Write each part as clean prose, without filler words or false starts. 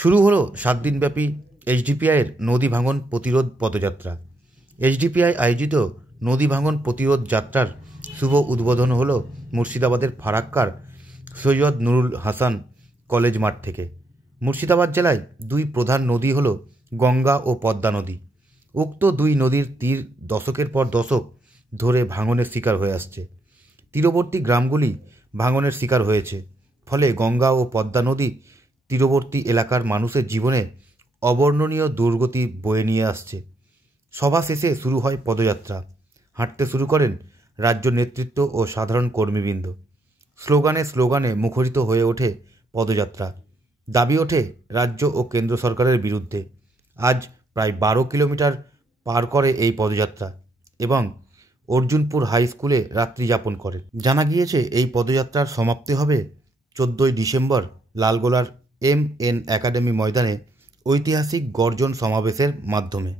শুরু হলো 7 দিনব্যাপী এসডিপিআইয়ের নদী ভাঙন প্রতিরোধ পদযাত্রা। এসডিপিআই আয়োজিত নদী ভাঙন প্রতিরোধ যাত্রার শুভ উদ্বোধন হলো মুর্শিদাবাদের ফারাক্কার সৈয়দ নুরুল হাসান কলেজ মাঠ থেকে। মুর্শিদাবাদ জেলায় দুই প্রধান নদী হলো গঙ্গা ও পদ্মা নদী। উক্ত দুই নদীর তীর দশকের পর দশক ধরে ভাঙনের শিকার হয়ে আসছে। তীরবর্তী গ্রামগুলি ভাঙনের শিকার হয়েছে, ফলে গঙ্গা ও পদ্মা নদী তীরবর্তী এলাকার মানুষের জীবনে অবর্ণনীয় দুর্গতি বয়ে নিয়ে আসছে। সভা শেষে শুরু হয় পদযাত্রা। হাঁটতে শুরু করেন রাজ্য নেতৃত্ব ও সাধারণ কর্মীবৃন্দ। স্লোগানে স্লোগানে মুখরিত হয়ে ওঠে পদযাত্রা। দাবি ওঠে রাজ্য ও কেন্দ্র সরকারের বিরুদ্ধে। আজ প্রায় 12 কিলোমিটার পার করে এই পদযাত্রা এবং অর্জুনপুর হাই স্কুলে রাত্রি যাপন করে। জানা গিয়েছে এই পদযাত্রার সমাপ্তি হবে 14 ডিসেম্বর লালগোলার MN একাডেমি ময়দানে ঐতিহাসিক গর্জন সমাবেশের মাধ্যমে।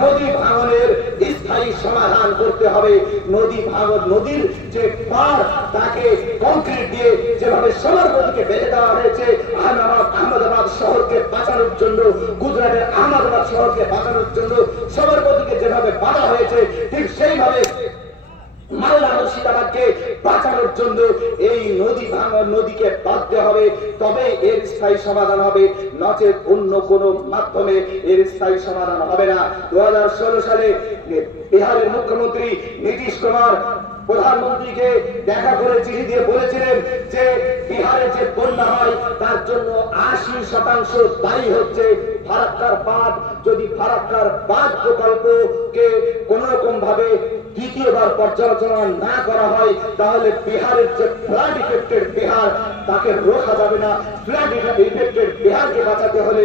নদী ভাঙনের স্থায়ী সমাধান করতে হবে। নদী ভাঙন, নদীর যে পার তাকে কংক্রিট দিয়ে যেভাবে সমারগতিকে বেঁধে দেওয়া হয়েছে আহমেদাবাদ শহরকে বাঁচানোর জন্য, গুজরাটের আহমেদাবাদ শহরকে বাঁচানোর জন্য সমারগতিকে যেভাবে বাঁধা হয়েছে, ঠিক সেইভাবে মালদা মুর্শিদাবাদকে বাঁচানোর জন্য এই নদী ভাঙন, নদীকে বাঁধতে হবে, তবে এর স্থায়ী সমাধান হবে, নচেত অন্য কোন মাধ্যমে এর স্থায়ী সমাধান হবে না। 2016 সালে বিহারের মুখ্যমন্ত্রী নীতিশ কুমার প্রধানমন্ত্রীকে দেখা করে চিঠি দিয়ে বলেছিলেন যে বিহারে যে বন্যা হয় তার জন্য 80% দায়ী হচ্ছে ফারাক্কার বাঁধ। যদি ফারাক্কার বাঁধ প্রকল্পকে কোন রকম ভাবে দ্বিতীয়বার পর্যালোচনা না করা হয় তাহলে বিহারের যে ফ্লাড ইফেক্টেড বিহার তাকে রোখা যাবে না। ফ্লাড ইফেক্টেড বিহারকে বাঁচাতে হলে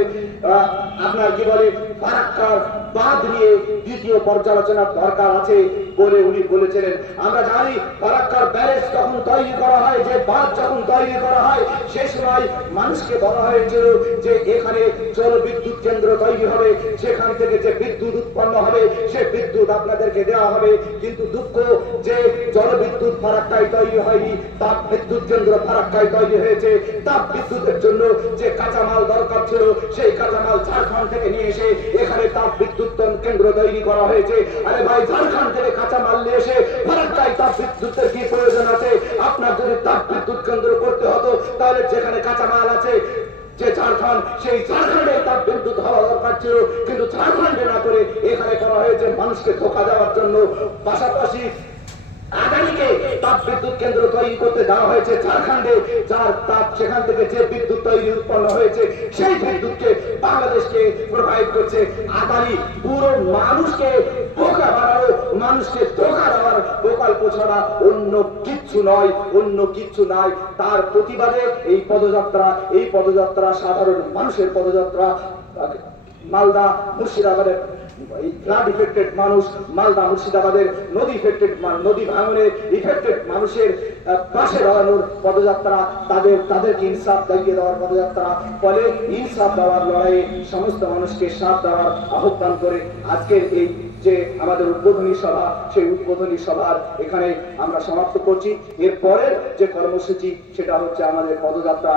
আপনার কি বলে ফারাক্কার বাঁধ নিয়ে দ্বিতীয় পর্যালোচনার দরকার আছে বলে উনি বলেছিলেন। আমরা জানি ফারাক্কার ব্যারেজ যখন তৈরি করা হয়, যে বাঁধ যখন তৈরি করা হয়, সে সময় মানুষকে বলা হয়েছিল যে এখানে জলবিদ্যুৎ কেন্দ্র তৈরি হবে, সেখান থেকে যে বিদ্যুৎ উৎপন্ন হবে সে বিদ্যুৎ আপনাদেরকে দেওয়া হবে। কিন্তু দুঃখ যে জলবিদ্যুৎ ফারাক্কায় তৈরি হয়নি, তাপ বিদ্যুৎ কেন্দ্র ফারাক্কায় তৈরি হয়েছে। তাপ বিদ্যুতের জন্য যে কাঁচামাল দরকার ছিল সেই কাঁচামাল ঝাড়খণ্ড থেকে নিয়ে এসে এখানে তাপ বিদ্যুৎ কেন্দ্র তৈরি করা হয়েছে। আরে ভাই, ঝাড়খণ্ড থেকে কাঁচামাল নিয়ে এসে ফারাক্কায় তাপ বিদ্যুতের কি প্রয়োজন আছে? আপনার যদি তাপ বিদ্যুৎ কেন্দ্র করতে হতো তাহলে যেখানে কাঁচামাল আছে যে ঝাড়খণ্ড, সেই ঝাড়খণ্ডে তাপ বিদ্যুৎ হওয়া দরকার ছিল, কিন্তু ঝাড়খণ্ডে না করে এখানে করা হয়েছে মানুষকে ধোঁকা দেওয়ার জন্য। পাশাপাশি আদানিকে তাপ বিদ্যুৎ কেন্দ্র তৈরি করতে দেওয়া হয়েছে ঝাড়খণ্ডে, যার তাপ সেখান থেকে যে বিদ্যুৎ তৈরি উৎপন্ন হয়েছে সেই বিদ্যুৎকে বাংলাদেশকে প্রোভাইড করছে আদানি। পুরো মানুষকে বোকা বানানো, মানুষকে ধোঁকা দেওয়ার প্রকল্প ছাড়া অন্য কিচ্ছু নয়, অন্য কিচ্ছু নাই। তার প্রতিবাদে এই পদযাত্রা সাধারণ মানুষের পদযাত্রা। মালদা মুর্শিদাবাদের ফ্লাড ইফেক্টেড মানুষ, মালদা মুর্শিদাবাদের নদী ভাঙনের ইফেক্টেড মানুষের পাশে দাঁড়ানোর পদযাত্রা, তাদেরকে ইনসাফ দাঁড়িয়ে দেওয়ার পদযাত্রা। ফলে ইনসাফ দেওয়ার লড়াইয়ে সমস্ত মানুষকে সাথ দেওয়ার আহ্বান করে আজকের এই যে আমাদের উদ্বোধনী সভা, সেই উদ্বোধনী সভার এখানে আমরা সমাপ্ত করছি। এরপরের যে কর্মসূচি সেটা হচ্ছে আমাদের পদযাত্রা।